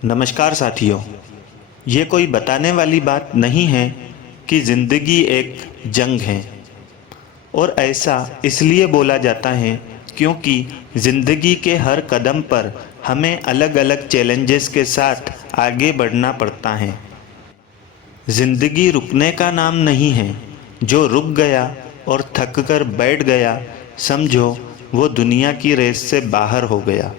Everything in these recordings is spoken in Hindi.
नमस्कार साथियों। ये कोई बताने वाली बात नहीं है कि ज़िंदगी एक जंग है, और ऐसा इसलिए बोला जाता है क्योंकि ज़िंदगी के हर कदम पर हमें अलग अलग चैलेंजेस के साथ आगे बढ़ना पड़ता है। ज़िंदगी रुकने का नाम नहीं है। जो रुक गया और थक कर बैठ गया, समझो वो दुनिया की रेस से बाहर हो गया।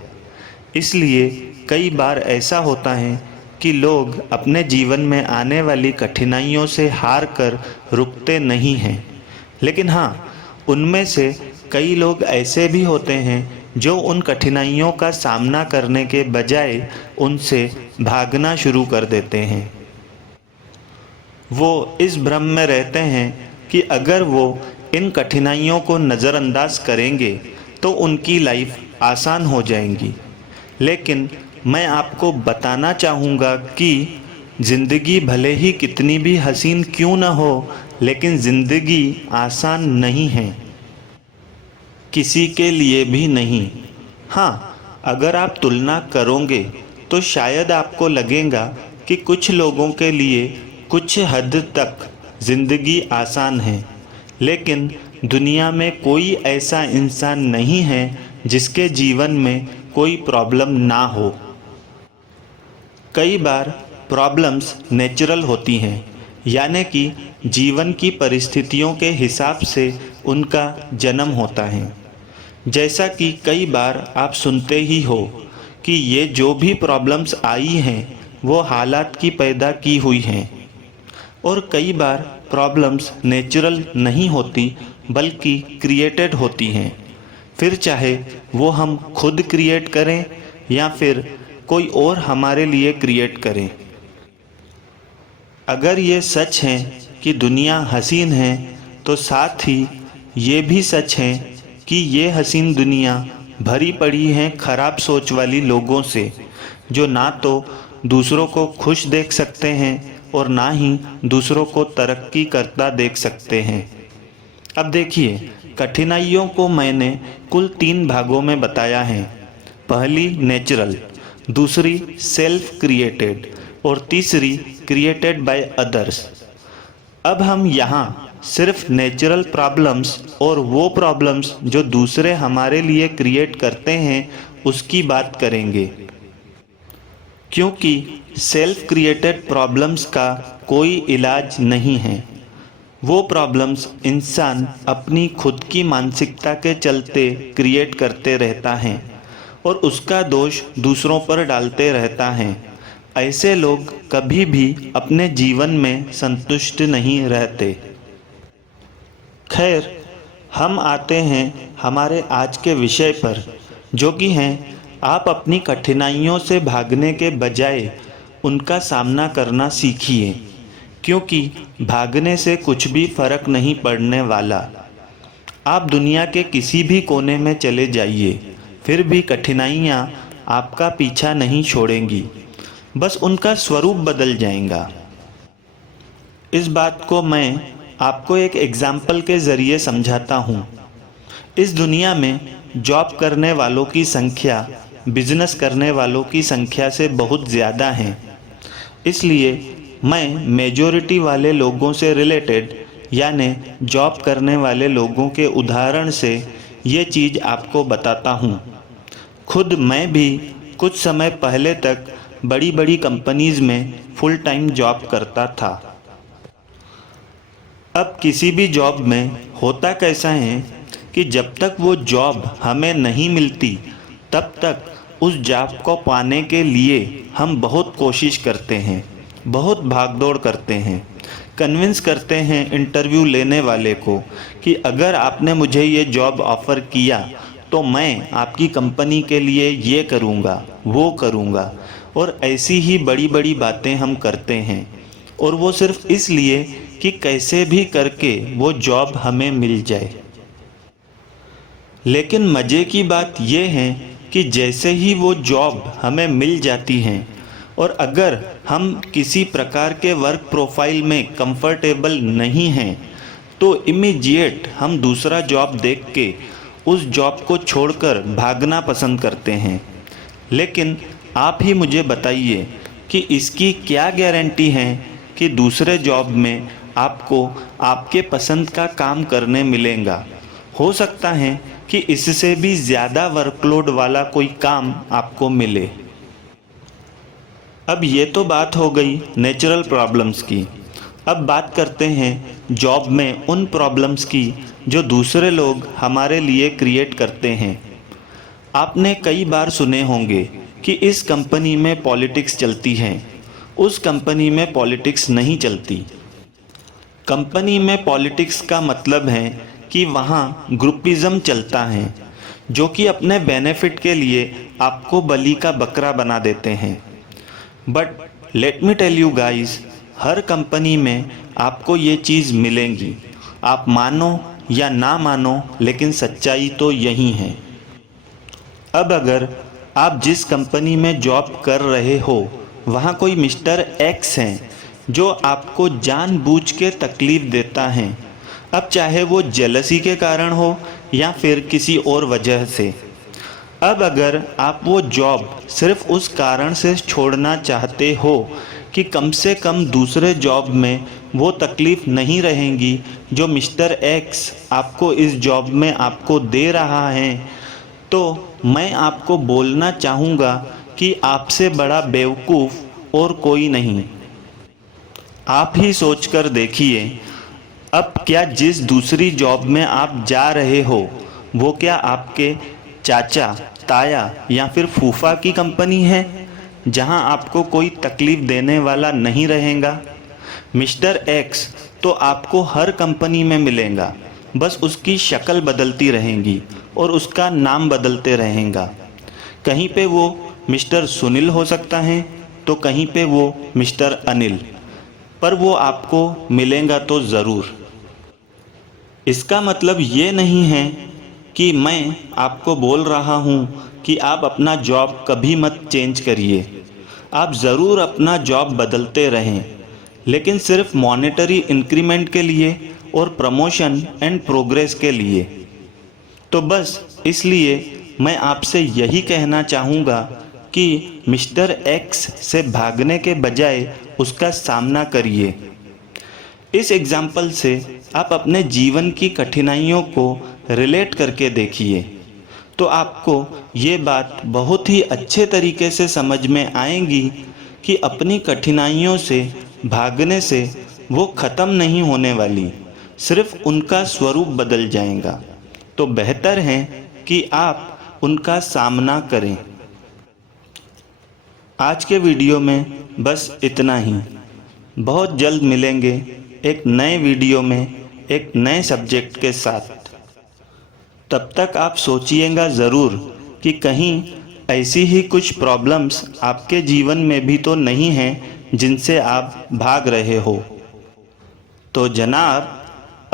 इसलिए कई बार ऐसा होता है कि लोग अपने जीवन में आने वाली कठिनाइयों से हार कर रुकते नहीं हैं, लेकिन हाँ, उनमें से कई लोग ऐसे भी होते हैं जो उन कठिनाइयों का सामना करने के बजाय उनसे भागना शुरू कर देते हैं। वो इस भ्रम में रहते हैं कि अगर वो इन कठिनाइयों को नज़रअंदाज करेंगे तो उनकी लाइफ आसान हो जाएंगी। लेकिन मैं आपको बताना चाहूँगा कि ज़िंदगी भले ही कितनी भी हसीन क्यों न हो, लेकिन ज़िंदगी आसान नहीं है, किसी के लिए भी नहीं। हाँ, अगर आप तुलना करोगे तो शायद आपको लगेगा कि कुछ लोगों के लिए कुछ हद तक ज़िंदगी आसान है, लेकिन दुनिया में कोई ऐसा इंसान नहीं है जिसके जीवन में कोई प्रॉब्लम ना हो। कई बार प्रॉब्लम्स नेचुरल होती हैं, यानी कि जीवन की परिस्थितियों के हिसाब से उनका जन्म होता है। जैसा कि कई बार आप सुनते ही हो कि ये जो भी प्रॉब्लम्स आई हैं वो हालात की पैदा की हुई हैं, और कई बार प्रॉब्लम्स नेचुरल नहीं होती बल्कि क्रिएटेड होती हैं, फिर चाहे वो हम खुद क्रिएट करें या फिर कोई और हमारे लिए क्रिएट करें। अगर ये सच है कि दुनिया हसीन है, तो साथ ही ये भी सच है कि ये हसीन दुनिया भरी पड़ी है ख़राब सोच वाली लोगों से, जो ना तो दूसरों को खुश देख सकते हैं और ना ही दूसरों को तरक्की करता देख सकते हैं। अब देखिए, कठिनाइयों को मैंने कुल 3 भागों में बताया है। पहली नेचुरल, दूसरी सेल्फ क्रिएटेड और तीसरी क्रिएटेड बाय अदर्स। अब हम यहाँ सिर्फ नेचुरल प्रॉब्लम्स और वो प्रॉब्लम्स जो दूसरे हमारे लिए क्रिएट करते हैं उसकी बात करेंगे, क्योंकि सेल्फ क्रिएटेड प्रॉब्लम्स का कोई इलाज नहीं है। वो प्रॉब्लम्स इंसान अपनी खुद की मानसिकता के चलते क्रिएट करते रहता है और उसका दोष दूसरों पर डालते रहता है। ऐसे लोग कभी भी अपने जीवन में संतुष्ट नहीं रहते। खैर, हम आते हैं हमारे आज के विषय पर, जो कि हैं आप अपनी कठिनाइयों से भागने के बजाय उनका सामना करना सीखिए, क्योंकि भागने से कुछ भी फ़र्क नहीं पड़ने वाला। आप दुनिया के किसी भी कोने में चले जाइए, फिर भी कठिनाइयाँ आपका पीछा नहीं छोड़ेंगी, बस उनका स्वरूप बदल जाएगा। इस बात को मैं आपको एक एग्ज़ाम्पल के ज़रिए समझाता हूँ। इस दुनिया में जॉब करने वालों की संख्या बिजनेस करने वालों की संख्या से बहुत ज़्यादा है, इसलिए मैं मेजॉरिटी वाले लोगों से रिलेटेड यानी जॉब करने वाले लोगों के उदाहरण से ये चीज़ आपको बताता हूँ। खुद मैं भी कुछ समय पहले तक बड़ी बड़ी कंपनीज़ में फुल टाइम जॉब करता था। अब किसी भी जॉब में होता कैसा है कि जब तक वो जॉब हमें नहीं मिलती, तब तक उस जॉब को पाने के लिए हम बहुत कोशिश करते हैं, बहुत भागदौड़ करते हैं, कन्विंस करते हैं इंटरव्यू लेने वाले को कि अगर आपने मुझे ये जॉब ऑफ़र किया तो मैं आपकी कंपनी के लिए ये करूँगा, वो करूँगा, और ऐसी ही बड़ी बड़ी बातें हम करते हैं, और वो सिर्फ इसलिए कि कैसे भी करके वो जॉब हमें मिल जाए। लेकिन मज़े की बात ये है कि जैसे ही वो जॉब हमें मिल जाती हैं, और अगर हम किसी प्रकार के वर्क प्रोफाइल में कंफर्टेबल नहीं हैं, तो इमीडिएट हम दूसरा जॉब देख के उस जॉब को छोड़कर भागना पसंद करते हैं। लेकिन आप ही मुझे बताइए कि इसकी क्या गारंटी है कि दूसरे जॉब में आपको आपके पसंद का काम करने मिलेगा। हो सकता है कि इससे भी ज़्यादा वर्कलोड वाला कोई काम आपको मिले। अब ये तो बात हो गई नेचुरल प्रॉब्लम्स की। अब बात करते हैं जॉब में उन प्रॉब्लम्स की जो दूसरे लोग हमारे लिए क्रिएट करते हैं। आपने कई बार सुने होंगे कि इस कंपनी में पॉलिटिक्स चलती है, उस कंपनी में पॉलिटिक्स नहीं चलती। कंपनी में पॉलिटिक्स का मतलब है कि वहाँ ग्रुपिज़म चलता है, जो कि अपने बेनिफिट के लिए आपको बलि का बकरा बना देते हैं। But let me tell you guys, हर कंपनी में आपको ये चीज़ मिलेंगी। आप मानो या ना मानो, लेकिन सच्चाई तो यही है। अब अगर आप जिस कंपनी में जॉब कर रहे हो वहाँ कोई मिस्टर एक्स हैं जो आपको जानबूझ के तकलीफ़ देता है, अब चाहे वो जेलसी के कारण हो या फिर किसी और वजह से। अब अगर आप वो जॉब सिर्फ उस कारण से छोड़ना चाहते हो कि कम से कम दूसरे जॉब में वो तकलीफ़ नहीं रहेंगी जो मिस्टर एक्स आपको इस जॉब में आपको दे रहा है, तो मैं आपको बोलना चाहूँगा कि आपसे बड़ा बेवकूफ़ और कोई नहीं। आप ही सोचकर देखिए, अब क्या जिस दूसरी जॉब में आप जा रहे हो वो क्या आपके चाचा, ताया या फिर फूफा की कंपनी है जहां आपको कोई तकलीफ़ देने वाला नहीं रहेगा। मिस्टर एक्स तो आपको हर कंपनी में मिलेगा, बस उसकी शक्ल बदलती रहेगी और उसका नाम बदलते रहेगा। कहीं पे वो मिस्टर सुनील हो सकता है तो कहीं पे वो मिस्टर अनिल, पर वो आपको मिलेगा तो ज़रूर। इसका मतलब ये नहीं है कि मैं आपको बोल रहा हूँ कि आप अपना जॉब कभी मत चेंज करिए। आप ज़रूर अपना जॉब बदलते रहें, लेकिन सिर्फ मॉनेटरी इंक्रीमेंट के लिए और प्रमोशन एंड प्रोग्रेस के लिए। तो बस इसलिए मैं आपसे यही कहना चाहूँगा कि मिस्टर एक्स से भागने के बजाय उसका सामना करिए। इस एग्ज़ाम्पल से आप अपने जीवन की कठिनाइयों को रिलेट करके देखिए, तो आपको ये बात बहुत ही अच्छे तरीके से समझ में आएगी कि अपनी कठिनाइयों से भागने से वो ख़त्म नहीं होने वाली, सिर्फ उनका स्वरूप बदल जाएगा। तो बेहतर है कि आप उनका सामना करें। आज के वीडियो में बस इतना ही। बहुत जल्द मिलेंगे एक नए वीडियो में एक नए सब्जेक्ट के साथ। तब तक आप सोचिएगा ज़रूर कि कहीं ऐसी ही कुछ प्रॉब्लम्स आपके जीवन में भी तो नहीं हैं जिनसे आप भाग रहे हो। तो जनाब,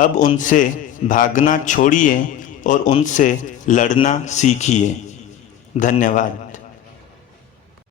अब उनसे भागना छोड़िए और उनसे लड़ना सीखिए। धन्यवाद।